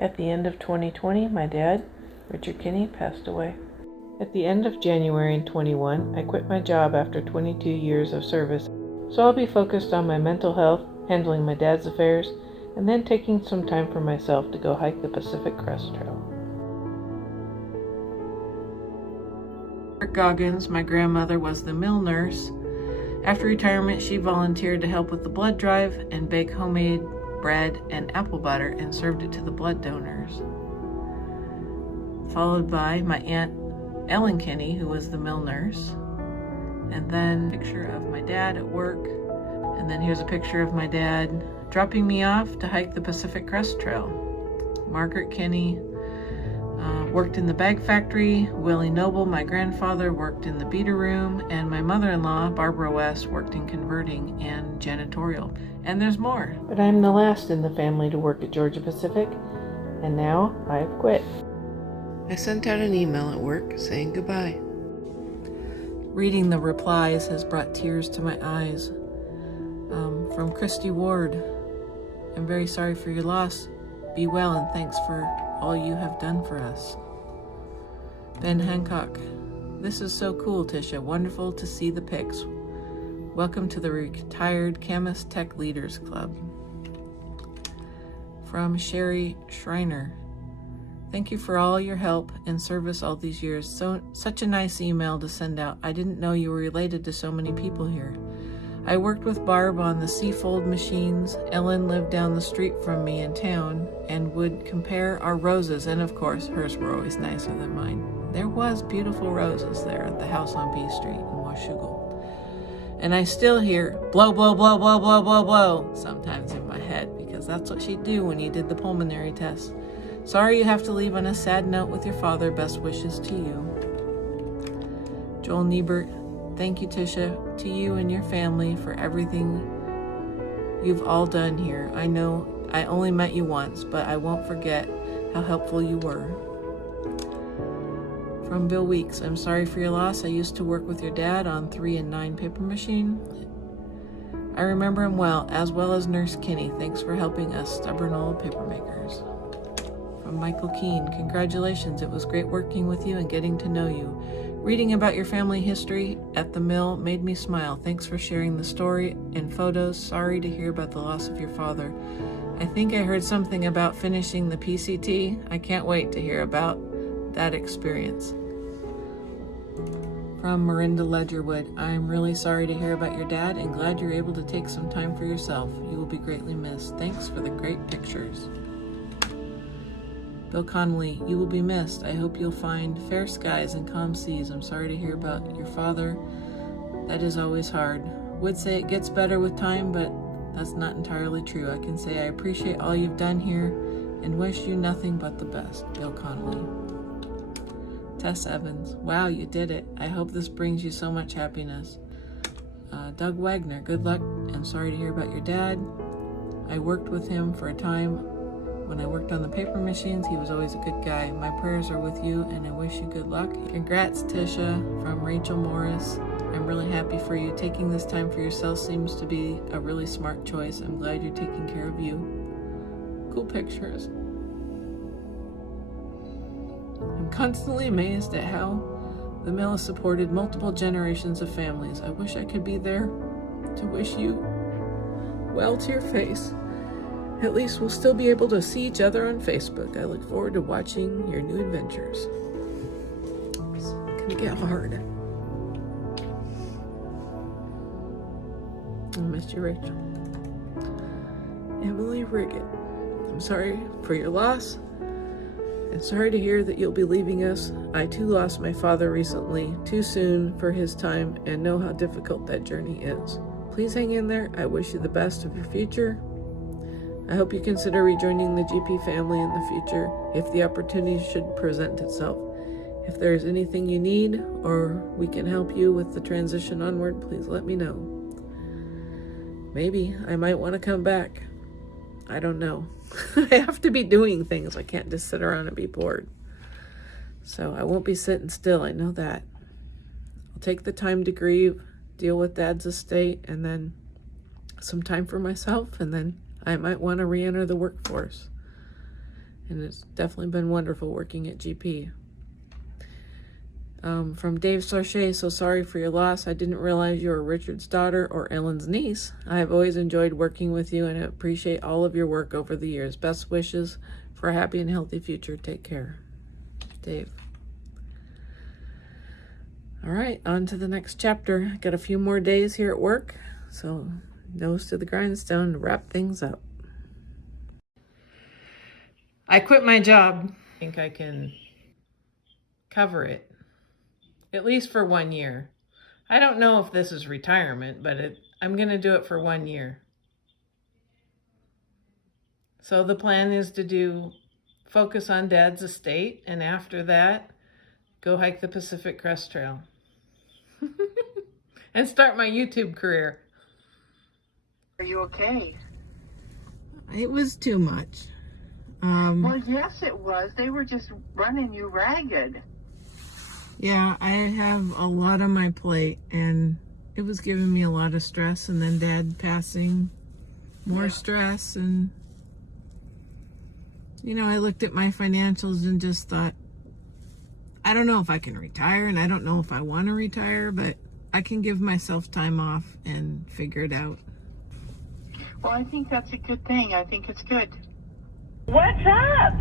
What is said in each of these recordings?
At the end of 2020, my dad, Richard Kinney, passed away. At the end of January in 21, I quit my job after 22 years of service, so I'll be focused on my mental health, handling my dad's affairs, and then taking some time for myself to go hike the Pacific Crest Trail. Goggins, my grandmother, was the mill nurse. After retirement, she volunteered to help with the blood drive and bake homemade bread and apple butter and served it to the blood donors. Followed by my Aunt Ellen Kinney, who was the mill nurse. And then a picture of my dad at work. And then here's a picture of my dad dropping me off to hike the Pacific Crest Trail. Margaret Kinney worked in the bag factory. Willie Noble, my grandfather, worked in the beater room. And my mother-in-law, Barbara West, worked in converting and janitorial. And there's more. But I'm the last in the family to work at Georgia Pacific, and now I have quit. I sent out an email at work saying goodbye. Reading the replies has brought tears to my eyes. From Christy Ward, I'm very sorry for your loss. Be well and thanks for all you have done for us. Ben Hancock, this is so cool, Tisha. Wonderful to see the pics. Welcome to the Retired Chemist Tech Leaders Club. From Sherry Schreiner, thank you for all your help and service all these years. Such a nice email to send out. I didn't know you were related to so many people here. I worked with Barb on the Seafold machines. Ellen lived down the street from me in town and would compare our roses, and of course hers were always nicer than mine. There was beautiful roses there at the house on B Street in Washougal. And I still hear blow, blow, blow, blow, blow, blow, blow sometimes in my head, because that's what she'd do when you did the pulmonary test. Sorry you have to leave on a sad note with your father. Best wishes to you. Joel Niebert, thank you, Tisha, to you and your family for everything you've all done here. I know I only met you once, but I won't forget how helpful you were. From Bill Weeks, I'm sorry for your loss. I used to work with your dad on 3 and 9 paper machine. I remember him well as Nurse Kinney. Thanks for helping us stubborn old paper makers. From Michael Keene, congratulations. It was great working with you and getting to know you. Reading about your family history at the mill made me smile. Thanks for sharing the story and photos. Sorry to hear about the loss of your father. I think I heard something about finishing the PCT. I can't wait to hear about that experience. From Miranda Ledgerwood, I'm really sorry to hear about your dad and glad you're able to take some time for yourself. You will be greatly missed. Thanks for the great pictures. Bill Connolly, you will be missed. I hope you'll find fair skies and calm seas. I'm sorry to hear about your father. That is always hard. Would say it gets better with time, but that's not entirely true. I can say I appreciate all you've done here and wish you nothing but the best. Bill Connolly. Tess Evans, wow, you did it. I hope this brings you so much happiness. Doug Wagner, good luck and sorry to hear about your dad. I worked with him for a time. When I worked on the paper machines, he was always a good guy. My prayers are with you, and I wish you good luck. Congrats, Tisha, from Rachel Morris. I'm really happy for you. Taking this time for yourself seems to be a really smart choice. I'm glad you're taking care of you. Cool pictures. I'm constantly amazed at how the mill has supported multiple generations of families. I wish I could be there to wish you well to your face. At least we'll still be able to see each other on Facebook. I look forward to watching your new adventures. It's gonna get hard. I miss you, Rachel. Emily Riggett, I'm sorry for your loss and sorry to hear that you'll be leaving us. I too lost my father recently, too soon for his time, and know how difficult that journey is. Please hang in there. I wish you the best of your future. I hope you consider rejoining the GP family in the future if the opportunity should present itself. If there is anything you need or we can help you with the transition onward, please let me know. Maybe I might want to come back. I don't know. I have to be doing things. I can't just sit around and be bored. So I won't be sitting still. I know that. I'll take the time to grieve deal with Dad's estate and then some time for myself, and then I might want to re-enter the workforce. And it's definitely been wonderful working at GP. From Dave Sarche, so sorry for your loss. I didn't realize you were Richard's daughter or Ellen's niece. I have always enjoyed working with you and appreciate all of your work over the years. Best wishes for a happy and healthy future. Take care. Dave. All right, on to the next chapter. Got a few more days here at work, so nose to the grindstone to wrap things up. I quit my job. I think I can cover it, at least for 1 year. I don't know if this is retirement, but I'm going to do it for 1 year. So the plan is to focus on Dad's estate, and after that, go hike the Pacific Crest Trail. And start my YouTube career. Are you okay? It was too much. Well, yes, it was. They were just running you ragged. Yeah, I have a lot on my plate, and it was giving me a lot of stress, and then Dad passing, more stress, and I looked at my financials and just thought, I don't know if I can retire, and I don't know if I want to retire, but I can give myself time off and figure it out. Well, I think that's a good thing. I think it's good. What's up?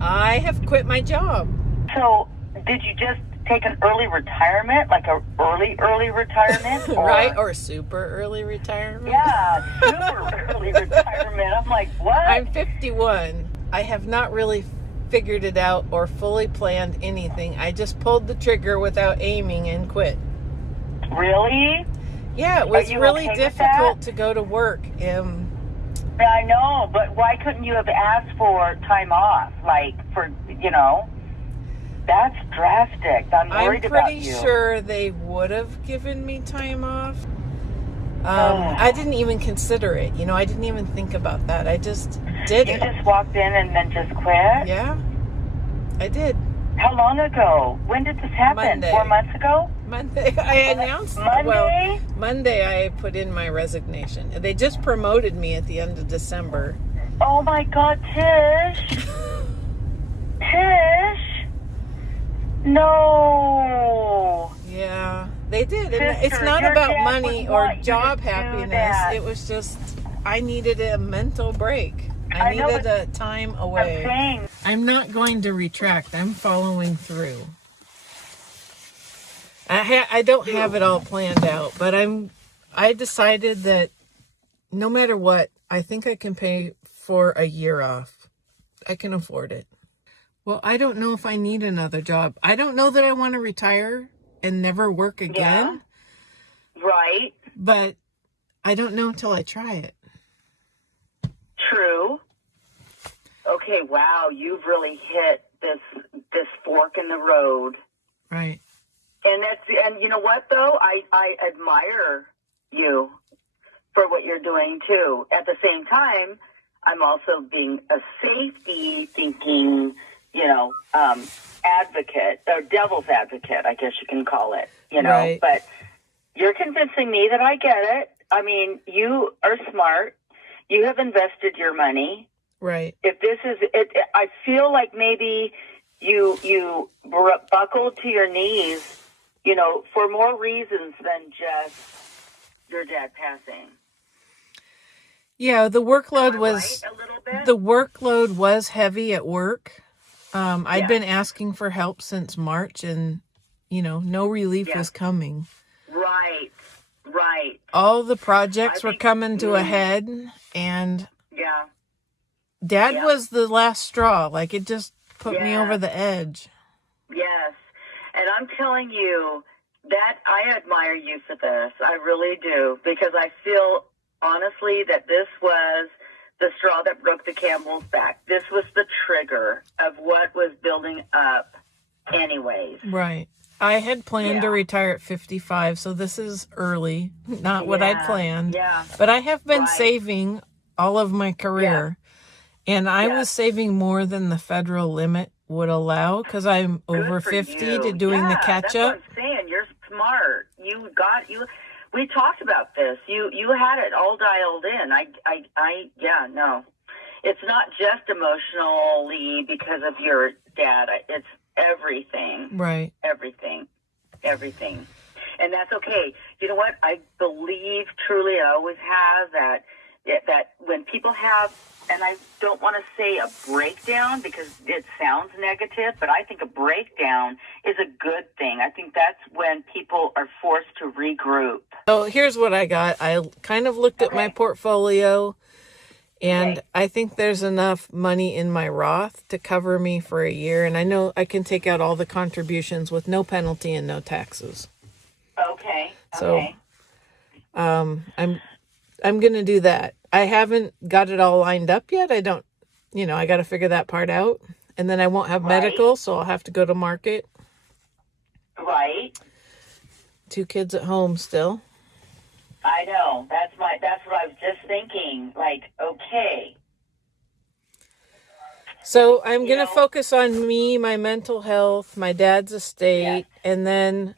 I have quit my job. So, did you just take an early retirement, like a early retirement? Right, or super early retirement? Yeah, super early retirement. I'm like, what? I'm 51. I have not really figured it out or fully planned anything. I just pulled the trigger without aiming and quit. Really? Yeah, it was really okay difficult to go to work. I know, but why couldn't you have asked for time off? Like, that's drastic. I'm worried about you. I'm pretty sure they would have given me time off. I didn't even consider it. I didn't even think about that. I just did it. You just walked in and then just quit? Yeah, I did. How long ago? When did this happen? Monday. 4 months ago? Monday. I announced. Monday? Well, Monday I put in my resignation. They just promoted me at the end of December. Oh my God, Tish. Tish. No. Yeah, they did. Sister, It's not your about dad money would or want you job to do happiness. that. It was just, I needed a mental break. I know, needed but a time away. I'm not going to retract. I'm following through. I don't have it all planned out, but I decided that no matter what, I think I can pay for a year off. I can afford it. Well, I don't know if I need another job. I don't know that I want to retire and never work again. Yeah. Right. But I don't know until I try it. True. Okay, wow, you've really hit this fork in the road. Right. And you know what though? I admire you for what you're doing too. At the same time, I'm also being a safety thinking, advocate, or devil's advocate, I guess you can call it, Right. But you're convincing me that I get it. I mean, you are smart. You have invested your money. Right. If this is it, I feel like maybe you buckled to your knees, for more reasons than just your dad passing. Yeah, the workload was right, a little bit? The workload was heavy at work. I'd been asking for help since March, and no relief was coming. Right. All the projects were coming to a head, and Dad was the last straw. Like, it just put me over the edge. Yes. And I'm telling you that I admire you for this. I really do. Because I feel, honestly, that this was the straw that broke the camel's back. This was the trigger of what was building up anyways. Right. I had planned to retire at 55, so this is early. Not what I'd planned. Yeah. But I have been saving all of my career. And I was saving more than the federal limit would allow because I'm over 50 to doing the catch up. That's what I'm saying. You're smart. We talked about this. You had it all dialed in. Yeah, no. It's not just emotionally because of your dad. It's everything. Right. Everything. And that's okay. You know what? I believe truly, I always have that when people have, and I don't want to say a breakdown because it sounds negative, but I think a breakdown is a good thing. I think that's when people are forced to regroup. So here's what I got. I kind of looked at my portfolio, and I think there's enough money in my Roth to cover me for a year. And I know I can take out all the contributions with no penalty and no taxes. Okay. So, I'm going to do that. I haven't got it all lined up yet. I don't, I got to figure that part out. And then I won't have medical, so I'll have to go to market. Right. 2 kids at home still. I know. That's what I was just thinking. Like, okay. So I'm going to focus on me, my mental health, my dad's estate, and then,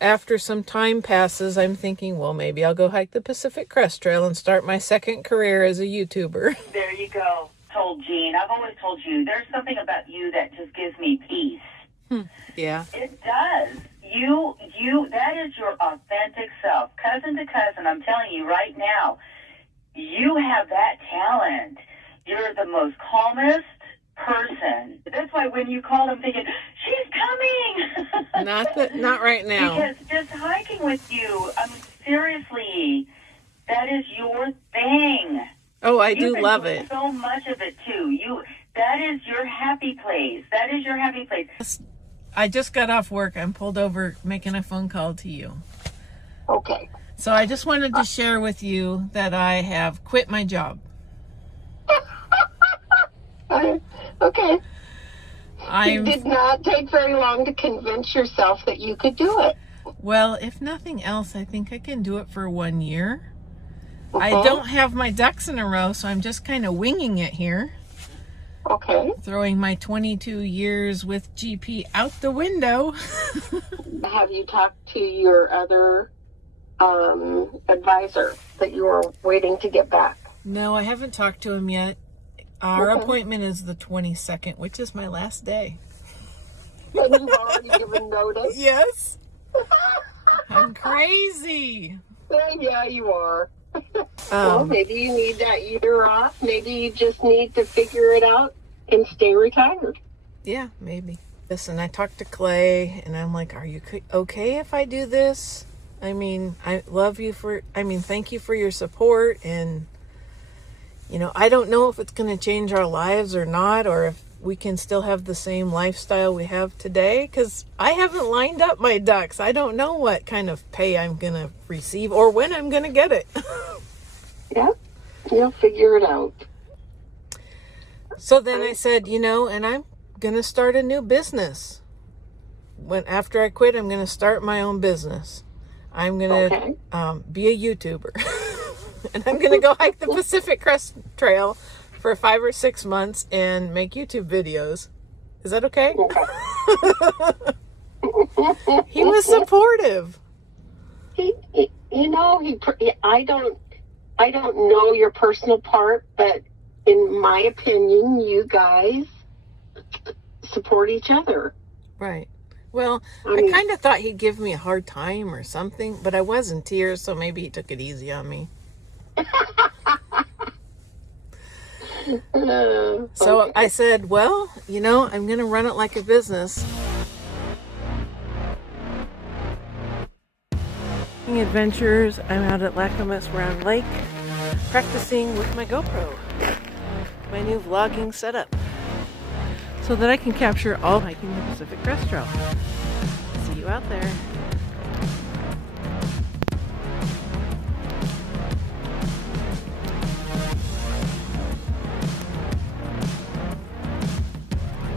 after some time passes, I'm thinking, well, maybe I'll go hike the Pacific Crest Trail and start my second career as a YouTuber. There you go. Told Jean. I've always told you, there's something about you that just gives me peace. Yeah. It does. That is your authentic self. Cousin to cousin, I'm telling you right now, you have that talent. You're the most calmest person. That's why when you called, I'm thinking, she's coming. Not right now. Because just hiking with you, seriously, that is your thing. Oh, I do love it. So much of it too. That is your happy place. That is your happy place. I just got off work. I'm pulled over making a phone call to you. Okay. So I just wanted to share with you that I have quit my job. Okay. It did not take very long to convince yourself that you could do it. Well, if nothing else, I think I can do it for 1 year. I don't have my ducks in a row, so I'm just kind of winging it here. Okay. Throwing my 22 years with GP out the window. Have you talked to your other advisor that you were waiting to get back? No, I haven't talked to him yet. Our appointment is the 22nd, which is my last day. And you've already given notice? Yes. I'm crazy. Yeah, you are. Well, maybe you need that year off. Maybe you just need to figure it out and stay retired. Yeah, maybe. Listen, I talked to Clay, and I'm like, are you okay if I do this? I mean, thank you for your support, and, I don't know if it's going to change our lives or not, or if we can still have the same lifestyle we have today, because I haven't lined up my ducks. I don't know what kind of pay I'm going to receive or when I'm going to get it. Yeah, you'll figure it out. So then I said, and I'm going to start a new business. After I quit, I'm going to start my own business. I'm going to be a YouTuber. And I'm going to go hike the Pacific Crest Trail for 5 or 6 months and make YouTube videos. Is that okay? He was supportive. I don't know your personal part, but in my opinion, you guys support each other. Right. Well, I kind of thought he'd give me a hard time or something, but I was in tears, so maybe he took it easy on me. So I said, well, I'm going to run it like a business. Adventures. I'm out at Lacamas Round Lake practicing with my GoPro, my new vlogging setup, so that I can capture all hiking the Pacific Crest Trail. See you out there.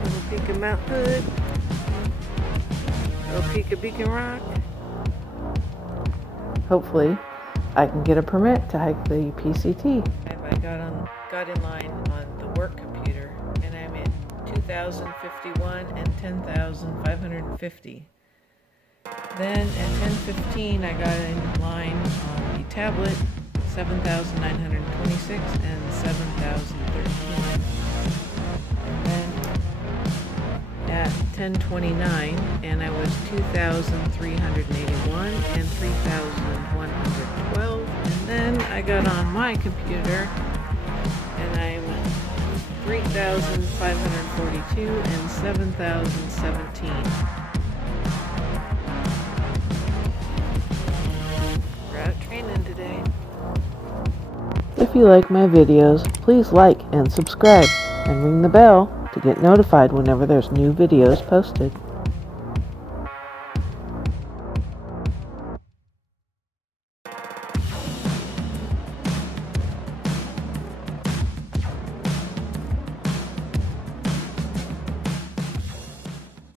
Little peek of Mount Hood, little peek of Beacon Rock. Hopefully, I can get a permit to hike the PCT. I got in line on the work computer, and I'm at 2,051 and 10,550. Then at 10:15 I got in line on the tablet, 7,926 and 7,013. And then at 10:29 and I was 2,381 and 3,112. And then I got on my computer and I'm 3,542 and 7,017. We're out training today. If you like my videos, please like and subscribe and ring the bell to get notified whenever there's new videos posted.